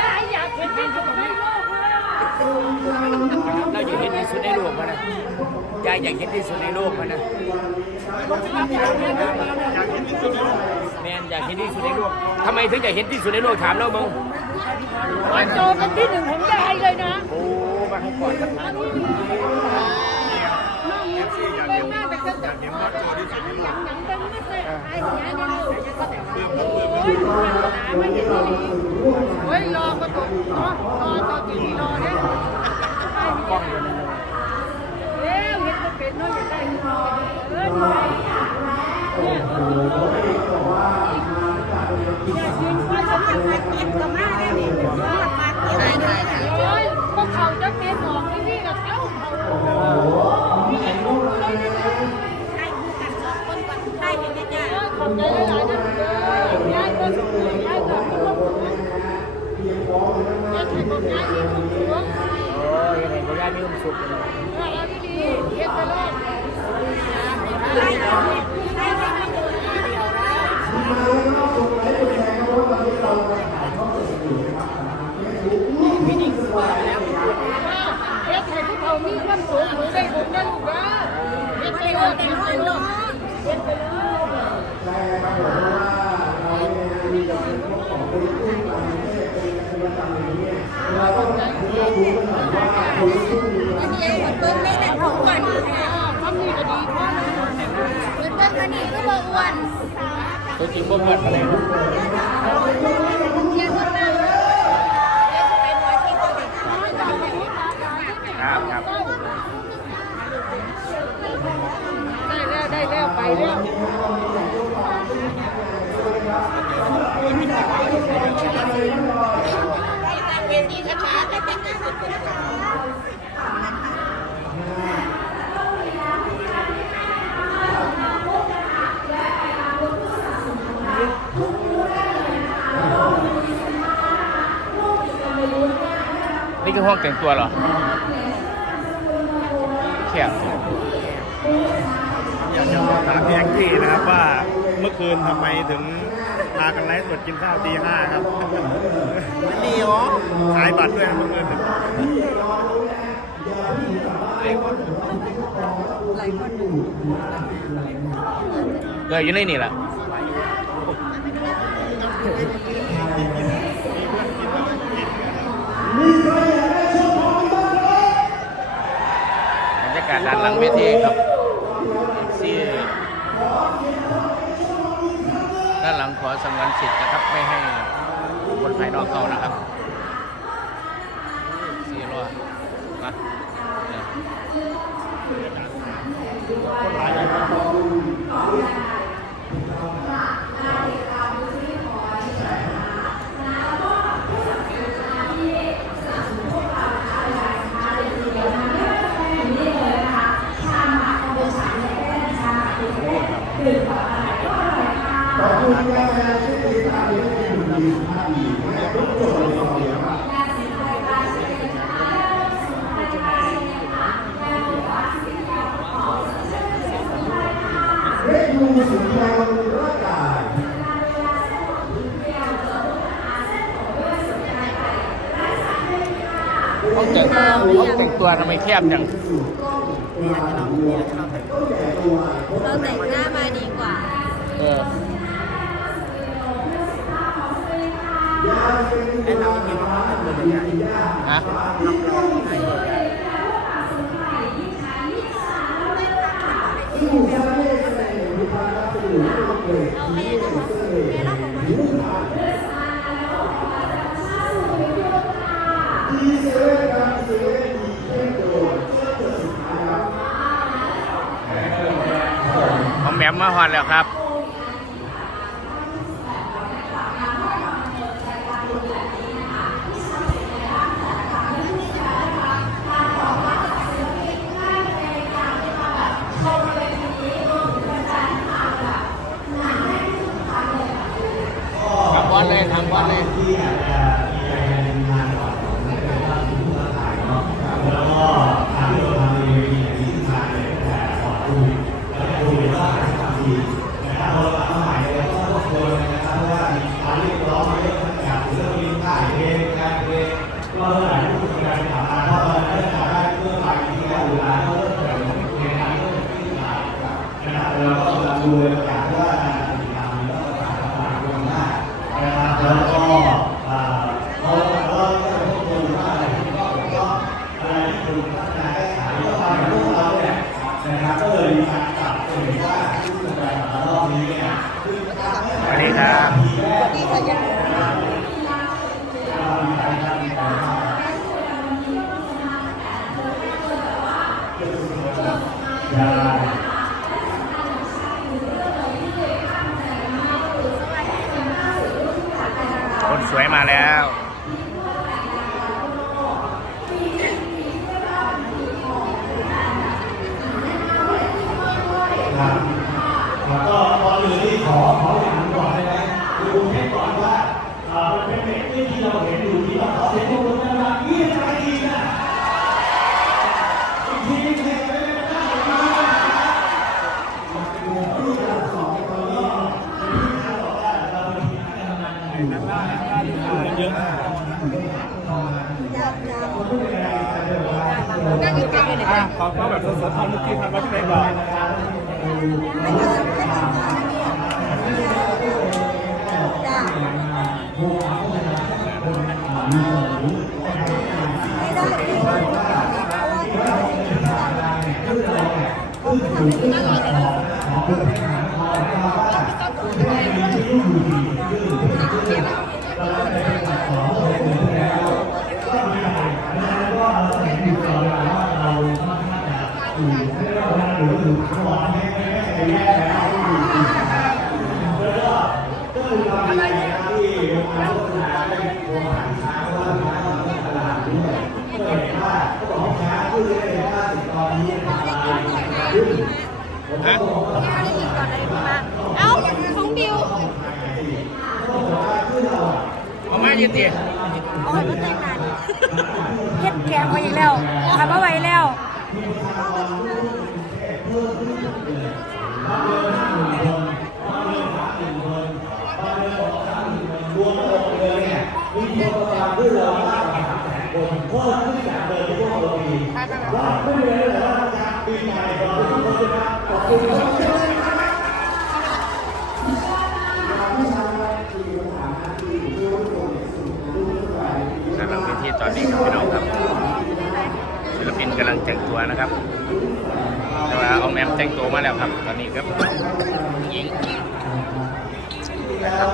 ยายอยากเห็นที่สุดในโลกเลยเราอยากเห็นที่สุดในโลกมันนะยายอยากเห็นที่สุดในโลกมันนะแมนอยากเห็นที่สุดในโลกทำไมถึงอยากเห็นที่สุดในโลกถามเรามึงมันโตเป็นที่หนึ่งของยายเลยนะ โอ้มาให้ก่อนครับน้อง เฮ้ยรอก็ตกเนาะรอต่อจีรอเนี่ยกล้องอยู่นมือเอ้เห็นก็เป็นเนาะอยากได้เออเนี่ยเนี่ยยืนว่าจะเป็นมาเก็บกับมาได้นี่มาเก็บได้ได้ยพวกเขาจะเป็นหมอกที่นี่กับเอ้าเขา นี่ไงลูกเลยยายก็ยายก็ยายก็ยายก็ยายก็ยายก็ยายก็ยายก็ยายก็ยายก็ยายายก็ยายก็ยายก็ยายก็ยายายก็ยายกยายมีความสุขโอ้ยยังไงก็ยายมีความสุขเลย เออเอาดีๆเฮ็ดไปเลย ได้ได้ได้ได้ได้ เฮ็ดให้พวกเขามีความสุขหรือได้บุญนะลูกนะเฮ็ดไปเลยเฮ็ดไปเลยเฮ็ดไปเลย อันนี้ไอ้เบิ้งไม่แต่ของอ้วนทำนี่ก็ดีพอแล้วเบิ้งอันนี้ก็บ่อ้วนตัวจริงบ่เหมือนกันเลยเนี่คือห้องแต่งตัวเหรอแคบอยากจะสอบถามพี่แองจี้นะครับว่าเมื่อคืนทำไมถึงพากันไลฟ์สดกินข้าวตีห้าครับมันดีเหรอขายบัตรด้วยนะเมื่อคืน เอออยู่ในนี่แหละบรรยากาศด้านหลังเวทีครับที่ด้านหลังขอสังวนสิทธิ์นะครับ ไม่ให้คนภายนอกเข้านะครับสี่ร้อยนะ เนี่ย ห้องแต่งห้องแต่งตัวทำไมแคบจังเราแต่งหน้ามาดีกว่า เออฮะ มมมาฮอดแล้วครับ วยมาแล้วแล้ว อยู่กันเลยนะขอเข้าแบบสดๆทำเมื่อกี้ทำวัดใจก่อนจ้าไม่ได้ พี่เพราะว่าเอ้าของบิวเอามายืนดิโอ้ยมันแต่งงานเฮ็ดแกงไว้อีกแล้วทำเอาไว้แล้วกำลังเวที กำลังไปที่ตอนนี้ครับพี่น้องครับศิลปินกำลังแต่งตัวนะครับแต่ว่าเอาแมมแต่งตัวมาแล้วครับ ตอนนี้ครับหญิงนะครับ